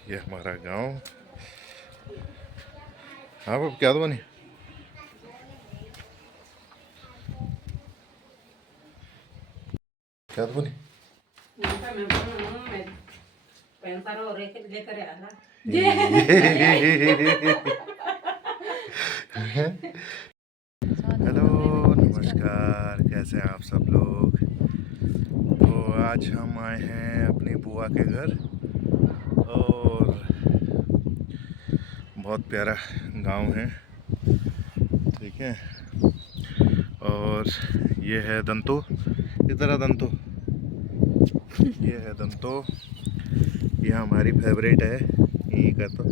ये हमारा गांव। हाँ बाब क्या तो बनी क्या तो बनी हेलो नमस्कार, कैसे हैं आप सब लोग। तो आज हम आए हैं अपनी बुआ के घर और बहुत प्यारा गांव है, ठीक है। और ये है दंतो, इधर दंतो, ये है दंतो, ये हमारी फेवरेट है। यही का तो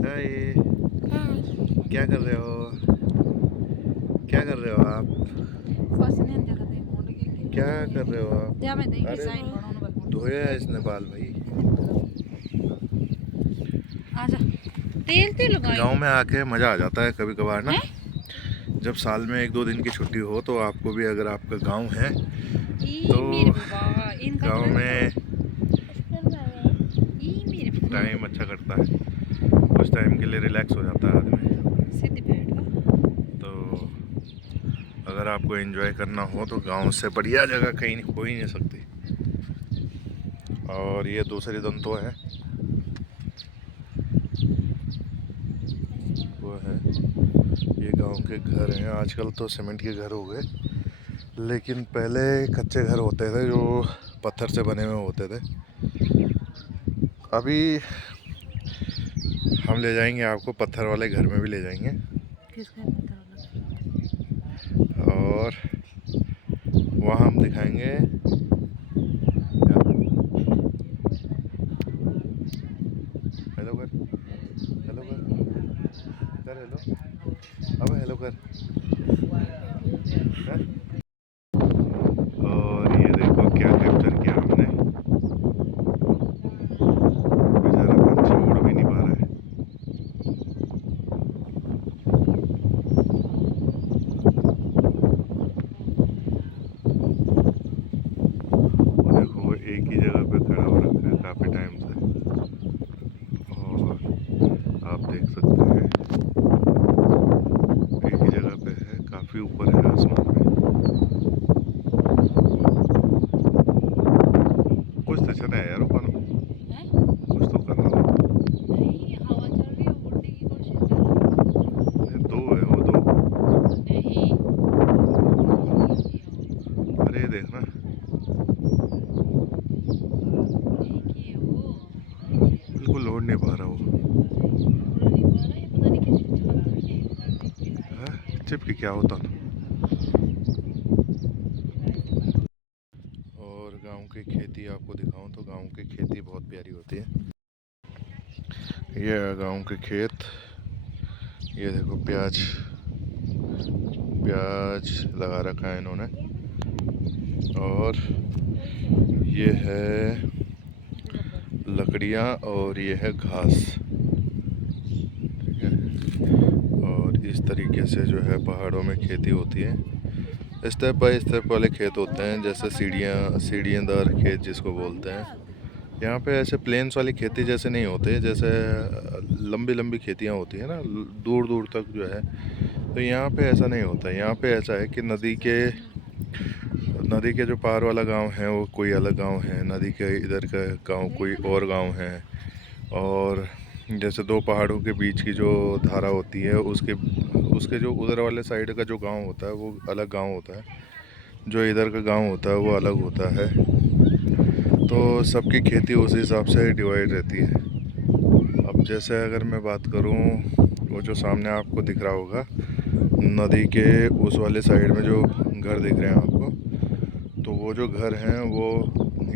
हाय, क्या कर रहे हो, क्या कर रहे हो आप, क्या कर रहे हो आप। अरे धोया है इसने बाल भाई। तेल तेल गांव में आके मज़ा आ जाता है कभी कभार ना, जब साल में 1-2 दिन की छुट्टी हो तो आपको भी, अगर आपका गांव है तो गांव में टाइम अच्छा करता है, कुछ टाइम के लिए रिलैक्स हो जाता है आदमी। तो अगर आपको एंजॉय करना हो तो गांव से बढ़िया जगह कहीं हो ही नहीं सकती। और ये दूसरी दंतो है, वो है, ये गांव के घर हैं। आजकल तो सीमेंट के घर हो गए, लेकिन पहले कच्चे घर होते थे जो पत्थर से बने हुए होते थे। अभी हम ले जाएंगे आपको पत्थर वाले घर में भी ले जाएंगे, और वहाँ हम दिखाएंगे हेलो कर, हेलो कर, कर हेलो, अब हेलो कर, कर। और ये देखो क्या कैप्चर किया हमने, बेचारा पंछी उड़ भी नहीं पा रहा है। वो देखो वो एक ही जगह पे खड़ा हो रखा है काफ़ी टाइम से, और आप देख सकते हैं एक ही जगह पे है, काफ़ी ऊपर है आसमान में। कुछ तो चला है यार ऊपर, कुछ तो कर रहा हो। दो है वो, दो। अरे देखना, बिल्कुल लोड नहीं पा रहा वो है, चिपकी क्या होता ना। और गांव की खेती आपको दिखाऊं तो गांव की खेती बहुत प्यारी होती है। ये है गांव के खेत, ये देखो प्याज, प्याज लगा रखा है इन्होंने। और ये है लकड़ियाँ और ये है घास, ठीक है। और इस तरीके से जो है पहाड़ों में खेती होती है। स्टेप बाय स्टेप वाले खेत होते हैं, जैसे सीढ़ियाँदार खेत जिसको बोलते हैं। यहाँ पे ऐसे प्लेन्स वाली खेती जैसे नहीं होते, जैसे लंबी लंबी खेतियाँ होती है ना, दूर दूर तक जो है। तो यहाँ पे ऐसा नहीं होता। यहाँ पे ऐसा है कि नदी के जो पार वाला गांव है वो कोई अलग गांव है, नदी के इधर का गांव कोई और गांव है। और जैसे दो पहाड़ों के बीच की जो धारा होती है, उसके उसके जो उधर वाले साइड का जो गांव होता है वो अलग गांव होता है, जो इधर का गांव होता है वो अलग होता है। तो सबकी खेती उस हिसाब से डिवाइड रहती है। अब जैसे अगर मैं बात करूं, वो जो सामने आपको दिख रहा होगा नदी के उस वाले साइड में जो घर दिख रहे हैं आपको, तो वो जो घर हैं वो,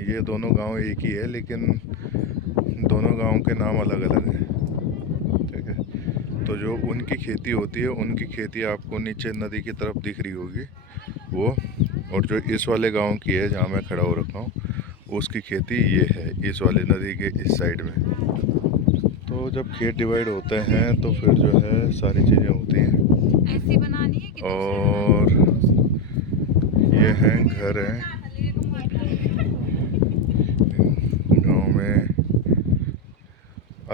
ये दोनों गांव एक ही है, लेकिन दोनों गांव के नाम अलग अलग हैं, ठीक है। तो जो उनकी खेती होती है, उनकी खेती आपको नीचे नदी की तरफ दिख रही होगी वो, और जो इस वाले गांव की है जहां मैं खड़ा हो रखा हूँ, उसकी खेती ये है इस वाली नदी के इस साइड में। तो जब खेत डिवाइड होते हैं तो फिर जो है सारी चीज़ें होती हैं। ऐसी बनानी है कि और ये हैं घर हैं गांव में,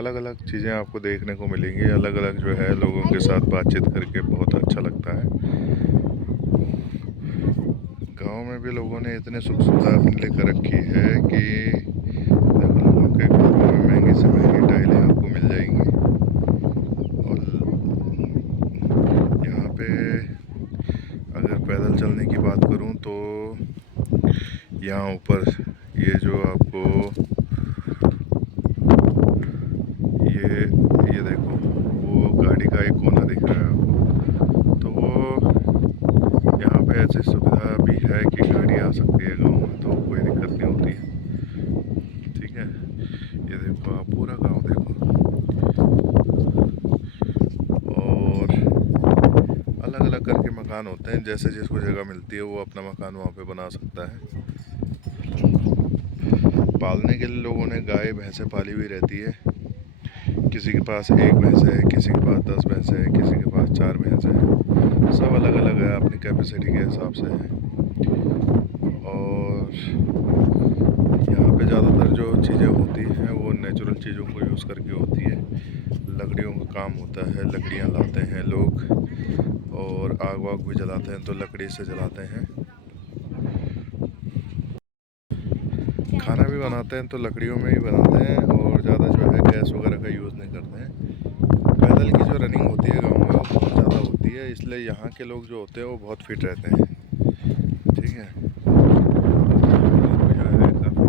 अलग अलग चीज़ें आपको देखने को मिलेंगी। अलग अलग जो है लोगों के साथ बातचीत करके बहुत अच्छा लगता है। गांव में भी लोगों ने इतने सुख सुविधा अपने लिए कर रखी है कि देखो, लोगों के घरों में महंगी से महंगी टाइलें आपको मिल जाएंगी। और यहाँ पे अगर पैदल चलने की बात करूँ तो यहाँ ऊपर ये जो आपको ये देखो, वो गाड़ी का एक कोना दिख रहा है आपको, तो वो यहाँ पे ऐसी सुविधा भी है कि गाड़ी आ सकती है गांव में, तो कोई दिक्कत नहीं होती है। ठीक है, ये देखो आप पूरा गांव देखो, और अलग अलग करके मकान होते हैं, जैसे जिसको जगह मिलती है वो अपना मकान वहाँ पे बना सकता है। पालने के लिए लोगों ने गाय भैंसें पाली हुई रहती है। किसी के पास एक भैंस है, किसी के पास 10 भैंस है, किसी के पास 4 भैंस है। सब अलग अलग है, अपनी कैपेसिटी के हिसाब से है। और यहाँ पे ज़्यादातर जो चीज़ें होती हैं वो नेचुरल चीज़ों को यूज़ करके होती है। लकड़ियों का काम होता है, लकड़ियाँ लाते हैं लोग, और आग वाग भी जलाते हैं तो लकड़ी से जलाते हैं। खाना भी बनाते हैं तो लकड़ियों में ही बनाते हैं, और ज़्यादा जो है गैस वगैरह का यूज़ नहीं करते हैं। पैदल की जो रनिंग होती है गांव में वो बहुत ज़्यादा होती है, इसलिए यहाँ के लोग जो होते हैं वो बहुत फिट रहते हैं। ठीक है, जो है काफ़ी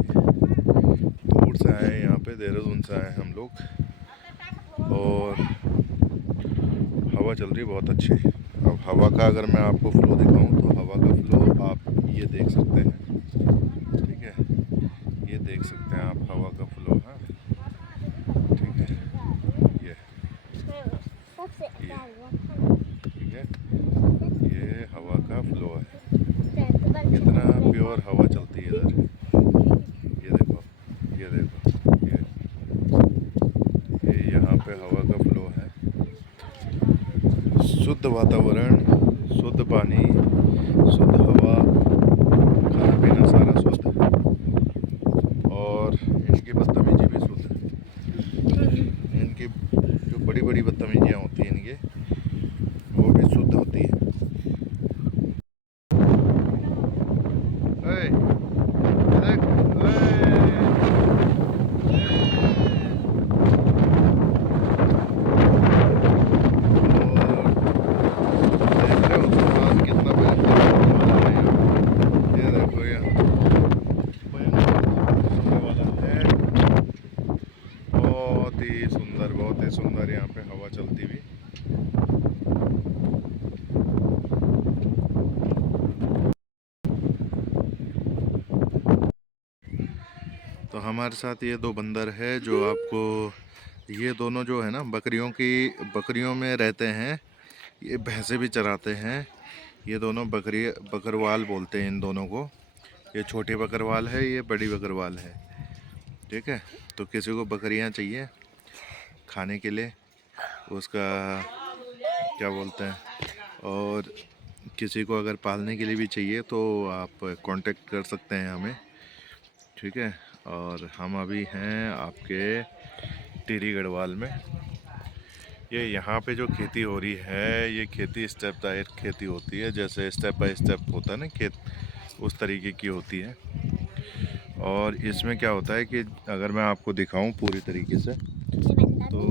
दूर से आए हैं, यहाँ पे देहरादून से आए हैं हम लोग, और हवा चल रही है बहुत अच्छी। अब हवा का अगर मैं आपको फ्लो दिखाऊं तो हवा का फ्लो आप ये देख सकते हैं। ठीक है, ये देख सकते हैं आप हवा का फ्लो। हाँ, ठीक है, ये ठीक है, ये हवा का फ्लो है। कितना प्योर हवा चलती है इधर। ये देखो, ये देखो, ये यहाँ पे हवा का फ्लो है। शुद्ध वातावरण, शुद्ध पानी, शुद्ध हवा, खाना पीना सारा शुद्ध, और इनकी बदतमीजी भी शुद्ध। इनकी जो बड़ी बड़ी बदतमीजियाँ होती हैं इनके, वो भी शुद्ध होती है। ओए, देख, बहुत ही सुंदर यहाँ पे हवा चलती हुई। तो हमारे साथ ये दो बंदर है जो आपको, ये दोनों जो है ना बकरियों में रहते हैं। ये भैंसे भी चराते हैं। ये दोनों बकरवाल बोलते हैं इन दोनों को। ये छोटी बकरवाल है, ये बड़ी बकरवाल है। ठीक है, तो किसी को बकरियां चाहिए खाने के लिए, उसका क्या बोलते हैं, और किसी को अगर पालने के लिए भी चाहिए तो आप कांटेक्ट कर सकते हैं हमें। ठीक है, और हम अभी हैं आपके टिहरी गढ़वाल में। ये यहाँ पे जो खेती हो रही है, ये खेती स्टेप बाय खेती होती है, जैसे स्टेप बाय स्टेप होता है ना खेत, उस तरीके की होती है। और इसमें क्या होता है कि अगर मैं आपको दिखाऊं पूरी तरीके से, तो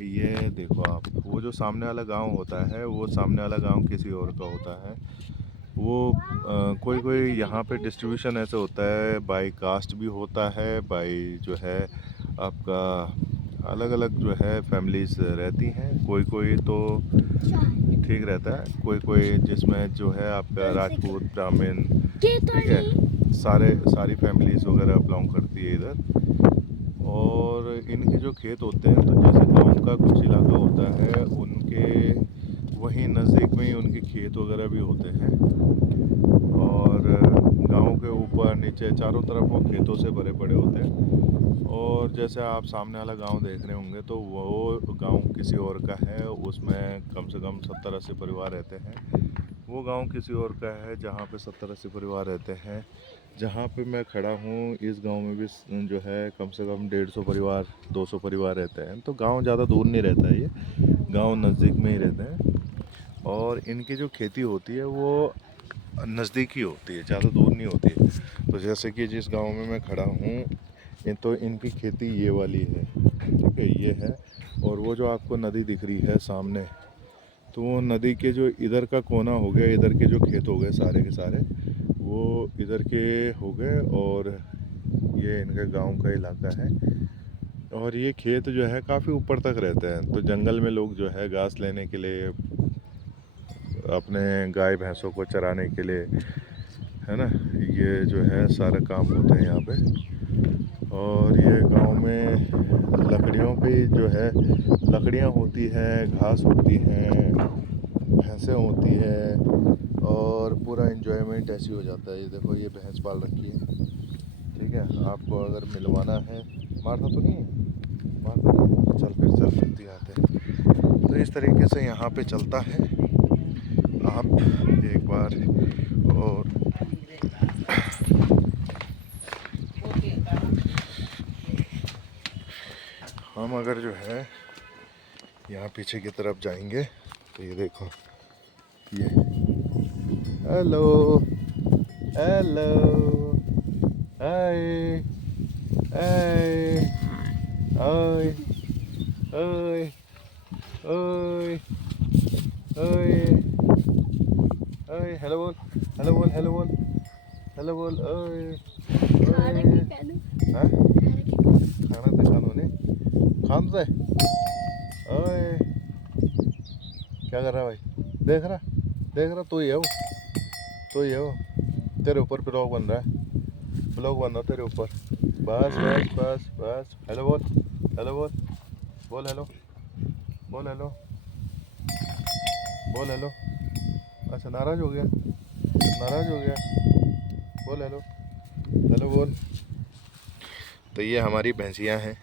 ये देखो आप, वो जो सामने वाला गांव होता है, वो सामने वाला गांव किसी और का होता है। वो कोई कोई यहाँ पे डिस्ट्रीब्यूशन ऐसे होता है, बाय कास्ट भी होता है, बाय जो है आपका अलग अलग जो है फैमिलीज रहती हैं। कोई कोई तो ठीक रहता है, कोई कोई जिसमें जो है आपका राजपूत, ब्राह्मण, ठीक है, सारी फैमिलीज वगैरह बिलोंग करती है इधर। और इनके जो खेत होते हैं, तो जैसे गांव का कुछ इलाका होता है, उनके वहीं नज़दीक में ही उनके खेत वगैरह भी होते हैं। और गांव के ऊपर नीचे चारों तरफ वो खेतों से भरे पड़े होते हैं। और जैसे आप सामने वाला गांव देख रहे होंगे, तो वो गांव किसी और का है, उसमें कम से कम 70-80 परिवार रहते हैं। वो गांव किसी और का है जहां पे 70-80 परिवार रहते हैं। जहाँ पे मैं खड़ा हूँ इस गांव में भी जो है कम से कम 150 परिवार 200 परिवार रहते हैं। तो गांव ज़्यादा दूर नहीं रहता है, ये गांव नज़दीक में ही रहते हैं। और इनकी जो खेती होती है वो नज़दीक ही होती है, ज़्यादा दूर नहीं होती है। तो जैसे कि जिस गांव में मैं खड़ा हूँ तो इनकी खेती ये वाली है, ठीक है, ये है। और वो जो आपको नदी दिख रही है सामने, तो वो नदी के जो इधर का कोना हो गया, इधर के जो खेत हो गए सारे के सारे वो इधर के हो गए। और ये इनके गांव का इलाका है। और ये खेत जो है काफ़ी ऊपर तक रहते हैं। तो जंगल में लोग जो है घास लेने के लिए, अपने गाय भैंसों को चराने के लिए, है ना, ये जो है सारा काम होता है यहाँ पे। और ये गांव में लकड़ियों पे जो है लकड़ियाँ होती हैं, घास होती हैं, भैंसें होती है। और पूरा एंजॉयमेंट ऐसे हो जाता है। ये देखो, ये भैंस पाल रखी है, ठीक है। आपको अगर मिलवाना है, मारता तो नहीं है, मारता नहीं है, चल फिरती आते हैं। तो इस तरीके से यहाँ पे चलता है। आप एक बार और हम अगर जो है यहाँ पीछे की तरफ जाएंगे तो ये देखो, ये हेलो हेलो हाय हाय हाय हाय हाय हाय हाय, हेलो बोल, हेलो बोल, हेलो बोल, हेलो बोल, ओए हाँ, खाना तो खानो ने खान दे। ओए क्या कर रहा है भाई? देख रहा तू ही है वो, तू ही है वो। तेरे ऊपर ब्लॉग बन रहा है, ब्लॉग बन रहा तेरे ऊपर। बस बस बस बस, हेलो बोल, हेलो बोल, बोल हेलो, बोल हेलो, बोल हेलो। अच्छा नाराज हो गया, नाराज हो गया, बोल हेलो, हेलो बोल। तो ये हमारी भैंसियाँ हैं,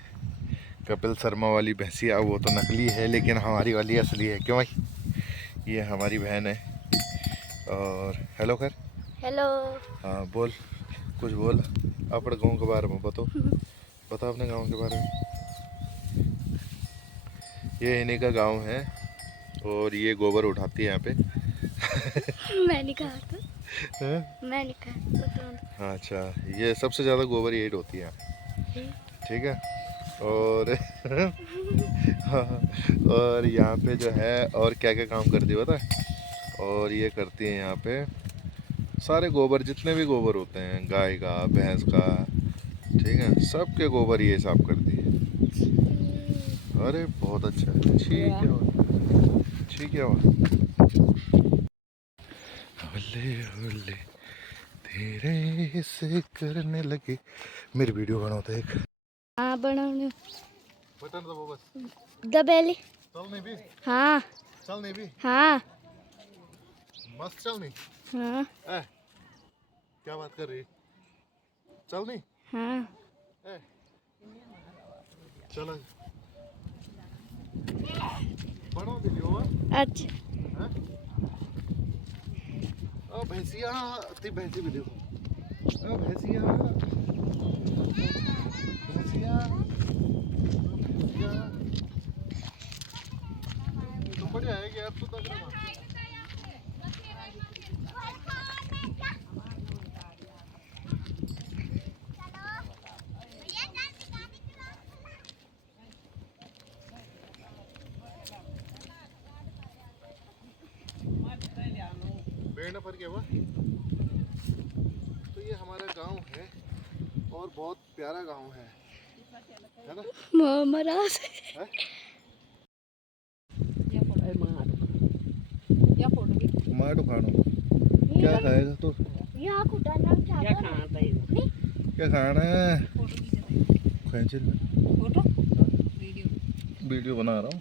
कपिल शर्मा वाली भैंसिया। वो तो नकली है लेकिन हमारी वाली असली है, क्यों भाई? ये हमारी बहन है। और हेलो कर, हेलो। हाँ बोल, कुछ बोल अपने गांव के बारे में बताओ, बता अपने गांव के बारे में। ये इन्हीं का गांव है और ये गोबर उठाती है यहाँ पे। मैं नहीं कहा था, मैं नहीं कहा। हाँ अच्छा, ये सबसे ज़्यादा गोबर यही होती है, ठीक है। और हाँ, और यहाँ पे जो है और क्या क्या काम करती है पता है? और ये करती है यहाँ पे सारे गोबर, जितने भी गोबर होते हैं, गाय का, भैंस का, ठीक है, सबके गोबर ये साफ करती है। अरे बहुत अच्छा है, ठीक है, ठीक है। होले होले धीरे से करने लगे। मेरी वीडियो बनाते एक। हाँ बनाने। बटन दबो बस। दबेली। चल नहीं भी। हाँ। चल नहीं भी। हाँ। मस्त चल नहीं। हाँ। ए, क्या बात कर रही? चल नहीं। हाँ। ए, चल। बनो वीडियो। अच्छा। हाँ? ओ भैंसिया, ती भैंसी वीडियो। ओ भैंसिया, भैंसिया, भैंसिया। तो बढ़िया है कि अब तो तक रहा। बेड़ना फर गया हुआ। तो ये हमारा गांव है और बहुत प्यारा गांव है ना? मरा से मारो खानो क्या खाएगा तो? क्या खाना है? फोटो वीडियो बना रहा हूँ,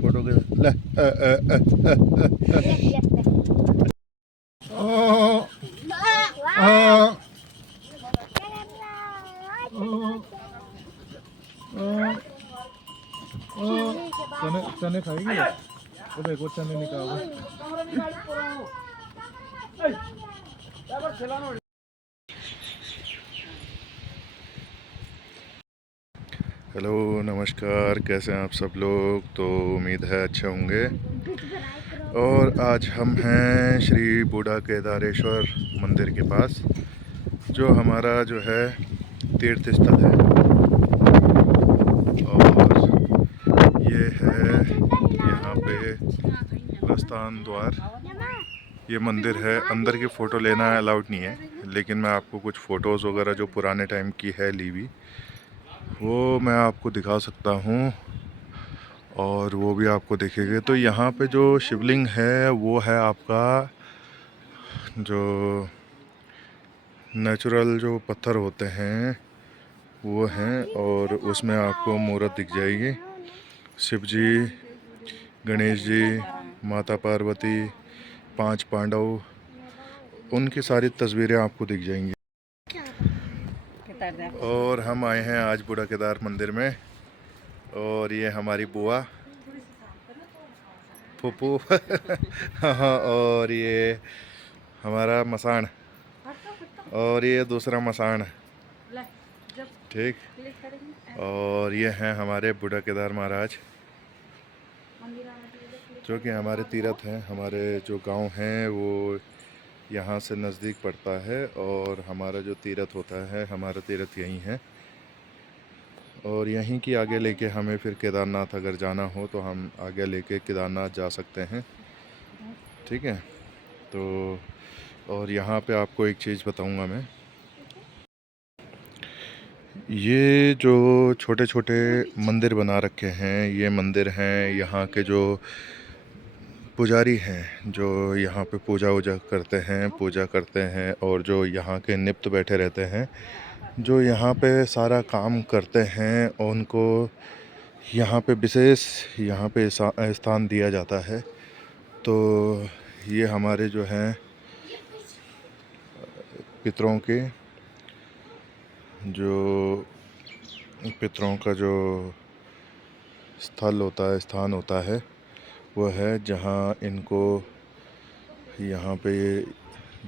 फोटो के ले चने खाएगी तो देखो, चने निकालो। हेलो नमस्कार, कैसे हैं आप सब लोग। तो उम्मीद है अच्छे होंगे। और आज हम हैं श्री बूढ़ा केदारेश्वर मंदिर के पास, जो हमारा जो है तीर्थ स्थल है। और ये है यहाँ पे प्रस्थान द्वार। ये मंदिर है। अंदर की फ़ोटो लेना अलाउड नहीं है, लेकिन मैं आपको कुछ फ़ोटोज़ वगैरह जो पुराने टाइम की है ली हुई, वो मैं आपको दिखा सकता हूँ और वो भी आपको दिखेंगे। तो यहाँ पे जो शिवलिंग है वो है आपका जो नेचुरल जो पत्थर होते हैं वो हैं, और उसमें आपको मूर्त दिख जाएगी। शिव जी, गणेश जी, माता पार्वती, 5 पांडव, उनकी सारी तस्वीरें आपको दिख जाएंगी। और हम आए हैं आज बूढ़ा केदार मंदिर में, और ये हमारी बुआ फूफू हाँ, और ये हमारा मसान, और ये दूसरा मसान, ठीक। और ये हैं हमारे बूढ़ा केदार महाराज, जो कि हमारे तीर्थ हैं। हमारे जो गांव हैं वो यहाँ से नज़दीक पड़ता है, और हमारा जो तीर्थ होता है, हमारा तीर्थ यहीं है। और यहीं की आगे लेके हमें फिर केदारनाथ अगर जाना हो तो हम आगे लेके केदारनाथ जा सकते हैं, ठीक है। तो और यहाँ पे आपको एक चीज़ बताऊँगा मैं, ये जो छोटे छोटे मंदिर बना रखे हैं, ये मंदिर हैं यहाँ के जो पुजारी हैं, जो यहाँ पे पूजा वूजा करते हैं, और जो यहाँ के नित्य बैठे रहते हैं, जो यहाँ पे सारा काम करते हैं, उनको यहाँ पे विशेष यहाँ पे स्थान दिया जाता है। तो ये हमारे जो हैं पितरों के जो पितरों का जो स्थल होता है, स्थान होता है, वो है जहाँ इनको यहाँ पे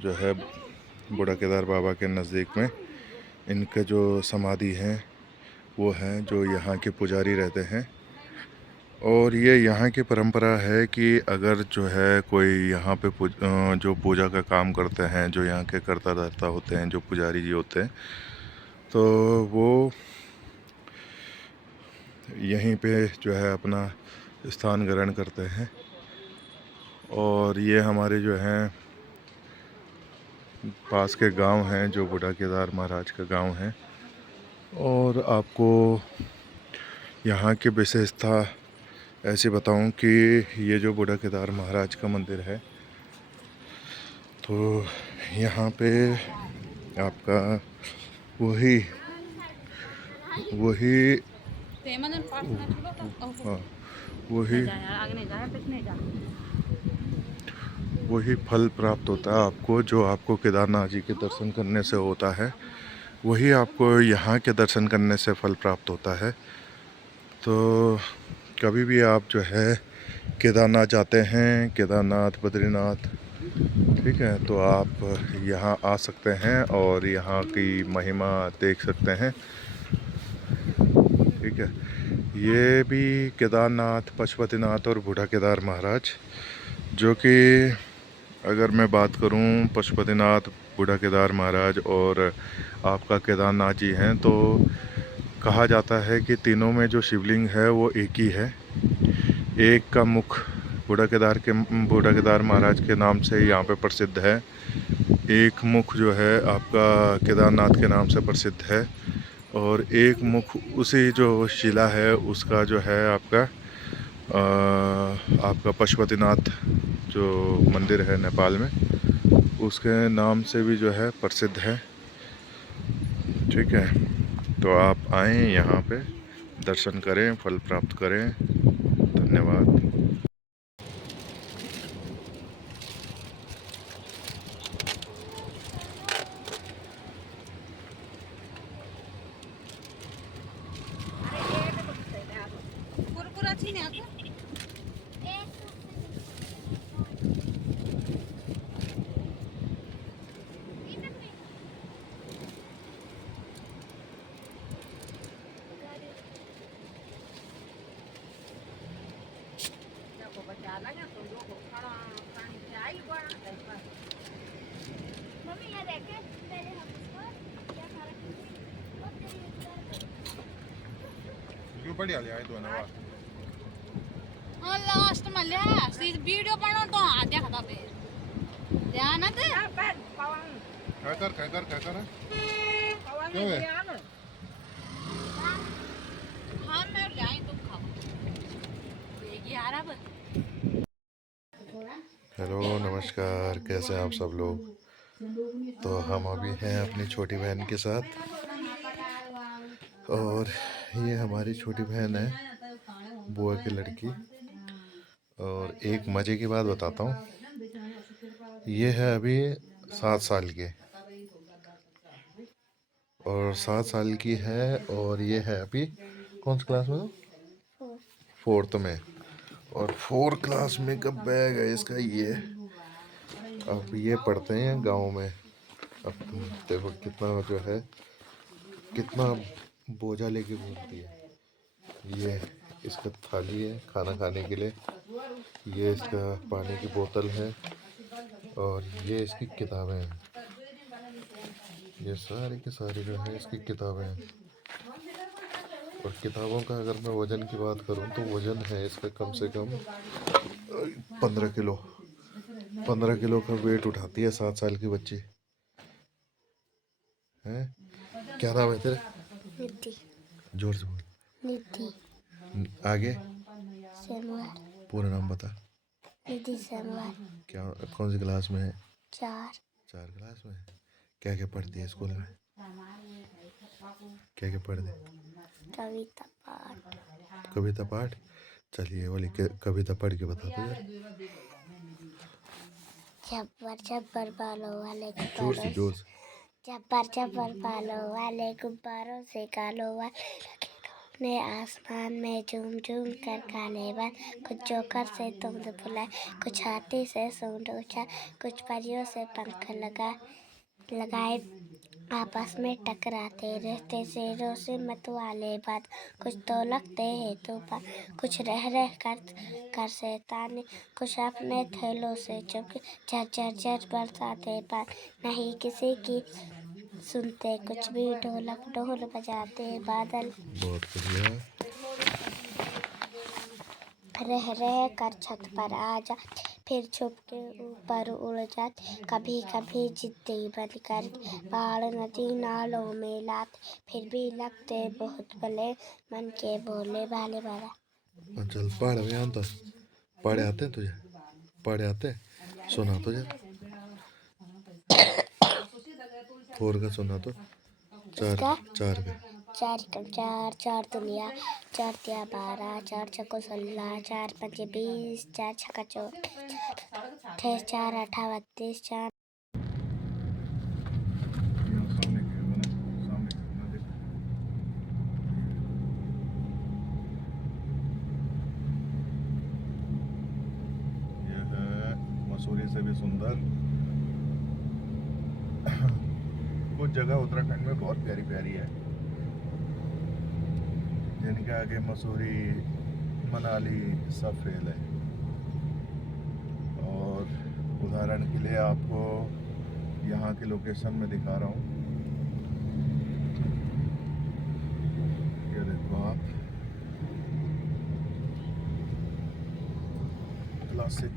जो है बूढ़ा केदार बाबा के नज़दीक में इनके जो समाधि हैं वो हैं, जो यहाँ के पुजारी रहते हैं। और ये यहाँ की परंपरा है कि अगर जो है कोई यहाँ पे जो पूजा का काम करते हैं, जो यहाँ के करता धर्ता होते हैं, जो पुजारी जी होते हैं, तो वो यहीं पे जो है अपना स्थान ग्रहण करते हैं। और ये हमारे जो हैं पास के गांव हैं, जो बूढ़ा केदार महाराज का गांव है। और आपको यहाँ की विशेषता ऐसे बताऊं कि ये जो बूढ़ा केदार महाराज का मंदिर है, तो यहाँ पे आपका वही वही हाँ, वही वही फल प्राप्त होता है आपको, जो आपको केदारनाथ जी के दर्शन करने से होता है, वही आपको यहाँ के दर्शन करने से फल प्राप्त होता है। तो कभी भी आप जो है केदारनाथ जाते हैं, केदारनाथ, बद्रीनाथ, ठीक है, तो आप यहाँ आ सकते हैं और यहाँ की महिमा देख सकते हैं, ठीक है। ये भी केदारनाथ, पशुपतिनाथ और बूढ़ा केदार महाराज, जो कि अगर मैं बात करूं, पशुपतिनाथ, बूढ़ा केदार महाराज और आपका केदारनाथ जी हैं, तो कहा जाता है कि तीनों में जो शिवलिंग है वो एक ही है। एक का मुख बूढ़ा केदार महाराज के नाम से यहाँ पे प्रसिद्ध है, एक मुख जो है आपका केदारनाथ के नाम से प्रसिद्ध है, और एक मुख उसी जो शिला है उसका जो है आपका पशुपतिनाथ जो मंदिर है नेपाल में, उसके नाम से भी जो है प्रसिद्ध है, ठीक है। तो आप आएँ यहाँ पे, दर्शन करें, फल प्राप्त करें। धन्यवाद। मम्मी ये देखे पहले हम इसको क्या सारा और तेरी क्यों बढ़िया ले आए तो ना लास्ट में ले वीडियो बनाओ तो आ देखता पे ध्यान है क्या कर क्यों है हाँ मैं ले आई तुम खाओ ये 11 बजे हेलो नमस्कार, कैसे हैं आप सब लोग। तो हम अभी हैं अपनी छोटी बहन के साथ और ये हमारी छोटी बहन है, बुआ की लड़की। और एक मज़े की बात बताता हूँ, ये है अभी 7 साल की और 7 साल की है और ये है अभी कौन सी क्लास में, 4th में। और 4 क्लास में का बैग है इसका ये। अब ये पढ़ते हैं गांव में। अब देखो कितना जो है, कितना बोझा लेके घूमती है। ये इसका थाली है खाना खाने के लिए, ये इसका पानी की बोतल है और ये इसकी किताबें हैं। ये सारी की सारी जो है इसकी किताबें हैं। और किताबों का अगर मैं वज़न की बात करूं तो वज़न है इसका कम से कम 15 किलो। 15 किलो का वेट उठाती है 7 साल की बच्ची है। क्या नाम है तेरा? निधि। जोर से बोल। निधि आगे शर्मा। पूरा नाम बता। निधि शर्मा। क्या कौन सी क्लास में है? 4 क्लास में है। क्या क्या पढ़ती है स्कूल में? क्या क्या पढ़ती है? कविता पाठ। कविता पाठ। चलिए वाली कविता पढ़ के बता दो यार। छप्पर बालों वाले जोर से जोर से। छप्पर बालों वाले गुब्बारों से कालो ने आसमान में झूम झूम कर काले बाल। कुछ जोकर से तुम बुलाए, कुछ हाथी से सूंड उछा, कुछ परियों से पंख लगाए आपस में टकराते रहते शेरों से मतवाले बात। कुछ तो लगते हैं तूफान, कुछ रह कर शैतानी, कुछ अपने थैलों से चुप झर बरसाते पान। नहीं किसी की सुनते कुछ भी ढोल बजाते बादल। बहुत बढ़िया। रह कर छत पर आ जाते, फिर छुप के ऊपर उड़ जाते। कभी कभी जिद्दी बनकर पहाड़ नदी नालों में लाते, फिर भी लगते बहुत भले मन के भोले भाले बाला। चल पढ़ में आता, पढ़े आते हैं तुझे? पढ़े आते हैं? सुना तुझे 4 का सुना तो। 4 का 4 दुनिया 4 तिया 12 4 छक्को 16 4 पंजे 20 4 छक्का 24 4 8 32 4। यह है मसूरी से भी सुंदर। कुछ जगह उत्तराखंड में बहुत प्यारी प्यारी है, जिनके आगे मसूरी मनाली सब फेल है। और उदाहरण के लिए आपको यहाँ की लोकेशन में दिखा रहा हूँ। ये देखो आप, क्लासिक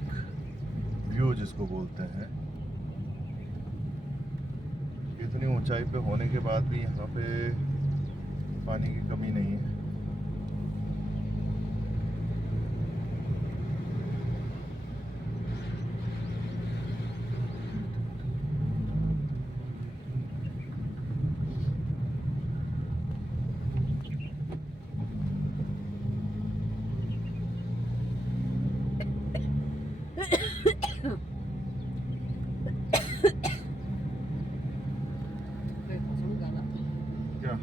व्यू जिसको बोलते हैं। इतनी ऊंचाई पे होने के बाद भी यहाँ पे पानी की कमी नहीं है। क्या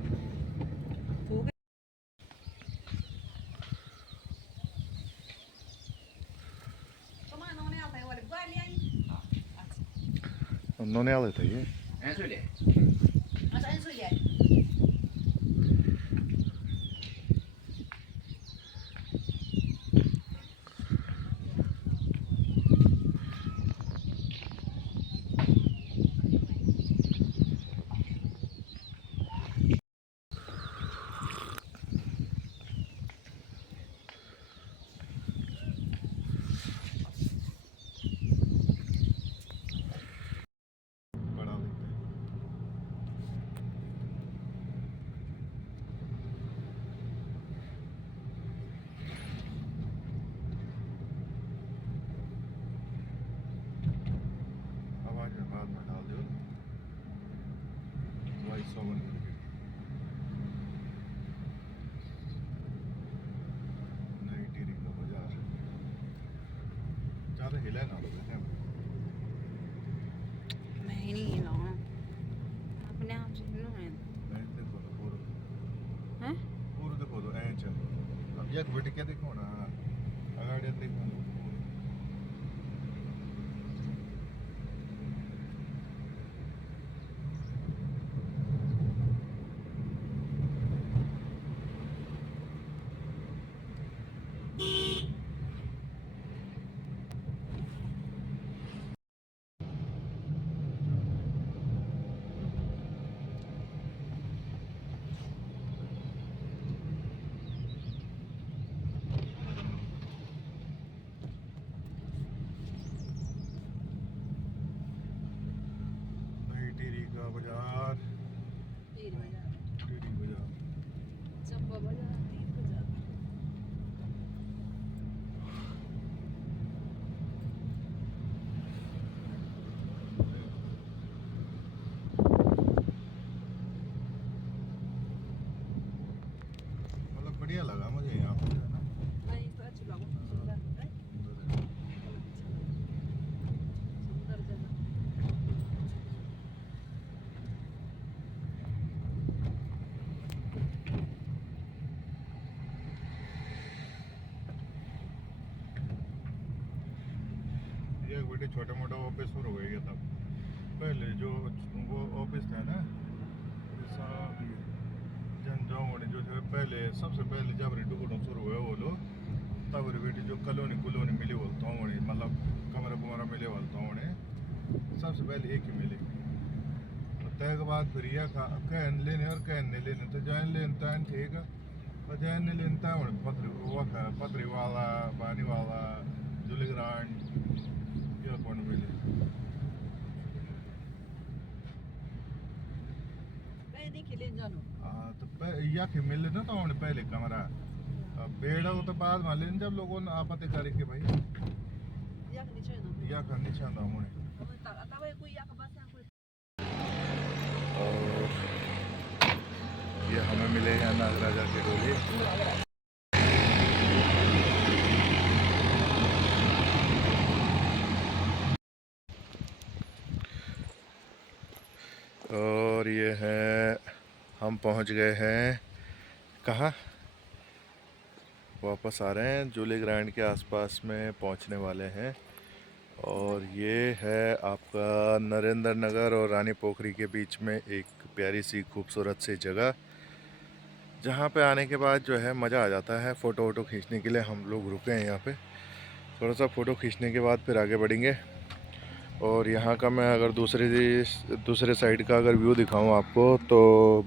उन्होंने आले थे ये लेना लो देते हैं नहीं लाना अपने आप से नो है ऐसे देखो तो पूरा हैं पूरा देखो तो ऐसे अब एक बेटे क्या देखो ना अगाड़ी देखो ना टीरी का बाजार तीर बजा टीरी बाजार चंबा बजा तीर बजा मतलब बढ़िया लगा मुझे यहाँ पे जो है ना नहीं तो अच्छा लगा सुंदर है सुंदर जगह ये बेटे छोटा मोटा ऑफिस शुरू हो गया तब पहले जो वो ऑफिस था ना सब जनजाओ जो थे पहले सबसे पहले जब टुकड़ों शुरू हुए वो लोग तब बेटी जो कलोनी मिली बोलता हूँ मतलब कमरा कुमरा मिले बोलता हूँ सबसे पहले एक ही मिली तय के बाद फिर यह कहन लेने और कहन नहीं लेने तो जैन लेनता है ठीक है और जैन नहीं लेनता है पतरी वाला पानी वाला जुली ग्रांड यह कौन मिले नहीं खेले जानो तो यह मिले ना तो पहले कमरा बेड़ा हो तो बाद में लेन जब लोगों ने आपत्ति करे कि भाई या नीचे ना या करनी चाहता हूँ तब कोई या का बस कोई और ये हमें मिलेगा नागराजा के डोली और ये है हम पहुंच गए हैं कहाँ वापस आ रहे हैं जूली ग्रांड के आसपास में पहुंचने वाले हैं और ये है आपका नरेंद्र नगर और रानी पोखरी के बीच में एक प्यारी सी खूबसूरत सी जगह जहाँ पे आने के बाद जो है मज़ा आ जाता है फ़ोटो वोटो खींचने के लिए हम लोग रुके हैं यहाँ पे थोड़ा सा फ़ोटो खींचने के बाद फिर आगे बढ़ेंगे और यहाँ का मैं अगर दूसरे साइड का अगर व्यू दिखाऊं आपको तो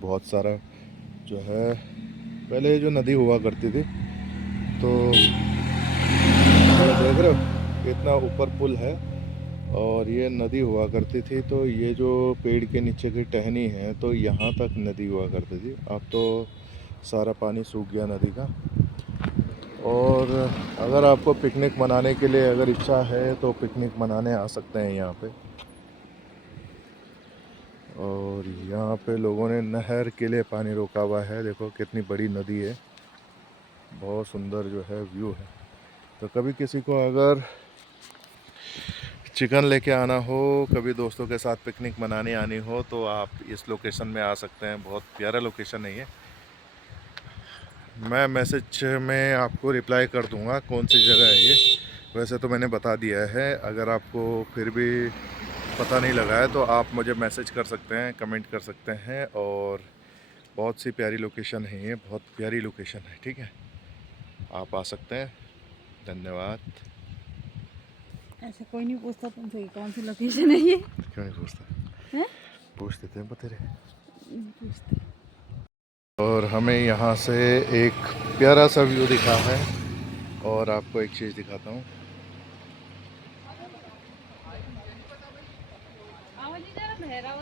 बहुत सारा जो है पहले जो नदी हुआ करती थी तो देख रहे हो इतना ऊपर पुल है और ये नदी हुआ करती थी तो ये जो पेड़ के नीचे की टहनी है तो यहाँ तक नदी हुआ करती थी अब तो सारा पानी सूख गया नदी का और अगर आपको पिकनिक मनाने के लिए अगर इच्छा है तो पिकनिक मनाने आ सकते हैं यहाँ पे और यहाँ पे लोगों ने नहर के लिए पानी रोका हुआ है देखो कितनी बड़ी नदी है बहुत सुंदर जो है व्यू है तो कभी किसी को अगर चिकन लेके आना हो कभी दोस्तों के साथ पिकनिक मनाने आनी हो तो आप इस लोकेशन में आ सकते हैं बहुत प्यारा लोकेशन है ये मैं मैसेज में आपको रिप्लाई कर दूंगा कौन सी जगह है ये वैसे तो मैंने बता दिया है अगर आपको फिर भी पता नहीं लगा है तो आप मुझे मैसेज कर सकते हैं कमेंट कर सकते हैं और बहुत सी प्यारी लोकेशन है ये बहुत प्यारी लोकेशन है ठीक है आप आ सकते हैं धन्यवाद ऐसे कोई नहीं पूछता तुमसे कौन सी लोकेशन है ये क्यों नहीं पूछता हैं पूछ देते हैं बतेरे पूछते और हमें यहाँ से एक प्यारा सा व्यू दिखा है और आपको एक चीज़ दिखाता हूँ आवाज जरा बहरा